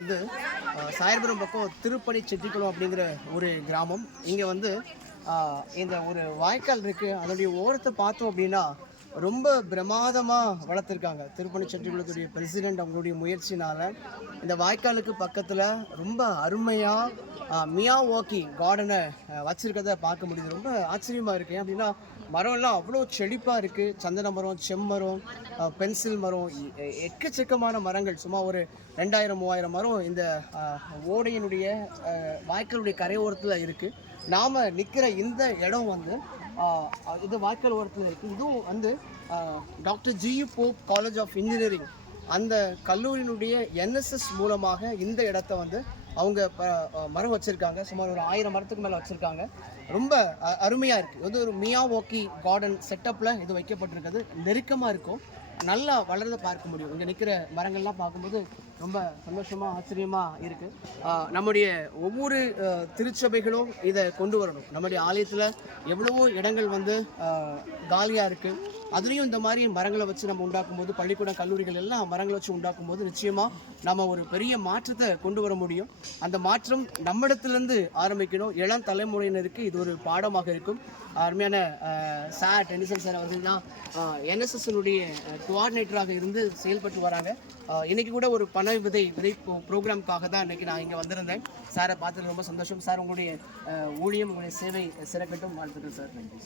வந்து சாயர்புரம் பக்கம் திருப்பணி செட்டிக்குளம் அப்படிங்கிற ஒரு கிராமம். இங்கே வந்து இந்த ஒரு வாய்க்கால் இருக்குது. அதனுடைய ஓரத்தை பார்த்தோம் அப்படின்னா ரொம்ப பிரமாதமாக வளர்த்துருக்காங்க. திருப்பணி செட்டிக்குளத்துடைய பிரசிடெண்ட் அவங்களுடைய முயற்சினால் இந்த வாய்க்காலுக்கு பக்கத்தில் ரொம்ப அருமையாக மியாவாக்கி கார்டனை வச்சுருக்கதை பார்க்க முடியுது. ரொம்ப ஆச்சரியமாக இருக்குது. அப்படின்னா மரம்லாம் அவ்வளோ செழிப்பாக இருக்குது. சந்தன மரம், செம்மரம், பென்சில் மரம், எக்கச்சக்கமான மரங்கள், சும்மா ஒரு 2000-3000 மரம் இந்த ஓடையினுடைய வாய்க்காலுடைய கரையோரத்தில் இருக்குது. நாம் நிற்கிற இந்த இடம் வந்து இது வாய்க்கால் ஓரத்தில் இருக்குது. இதுவும் வந்து doctor G U Pope college of engineering அந்த கல்லூரியினுடைய என்எஸ்எஸ் மூலமாக இந்த இடத்த வந்து அவங்க மரம் வச்சுருக்காங்க. சுமார் ஒரு 1000 மரத்துக்கு மேலே வச்சுருக்காங்க. ரொம்ப அருமையாக இருக்குது. இது ஒரு மியாவாக்கி கார்டன் செட்டப்பில் இது வைக்கப்பட்டிருக்கிறது. நெருக்கமாக இருக்கும், நல்லா வளர்றதை பார்க்க முடியும். இங்கே நிற்கிற மரங்கள்லாம் பார்க்கும்போது ரொம்ப சந்தோஷமாக ஆச்சரியமாக இருக்குது. நம்முடைய ஒவ்வொரு திருச்சபைகளும் இதை கொண்டு வரணும். நம்முடைய ஆலயத்தில் எவ்வளவோ இடங்கள் வந்து காலியாக இருக்குது. அதுலேயும் இந்த மாதிரி மரங்களை வச்சு நம்ம உண்டாக்கும்போது, பள்ளிக்கூடம் கல்லூரிகள் எல்லாம் மரங்களை வச்சு உண்டாக்கும்போது நிச்சயமாக நம்ம ஒரு பெரிய மாற்றத்தை கொண்டு வர முடியும். அந்த மாற்றம் நம்மிடத்துலேருந்து ஆரம்பிக்கணும். இளம் தலைமுறையினருக்கு இது ஒரு பாடமாக இருக்கும். அருமையான சார் டெனிசன் சார் அவர்கள்லாம் என்எஸ்எஸ்னுடைய கோஆர்டினேட்டராக இருந்து செயல்பட்டு வராங்க. இன்றைக்கி கூட ஒரு பனை விதைப்பு ப்ரோக்ராமுக்காக தான் இன்றைக்கி நான் இங்கே வந்திருந்தேன். சாரை பார்த்தது ரொம்ப சந்தோஷம். சார், உங்களுடைய ஊழியம், உங்களுடைய சேவை சிறக்கட்டும். வாழ்த்துக்கள் சார். நன்றி.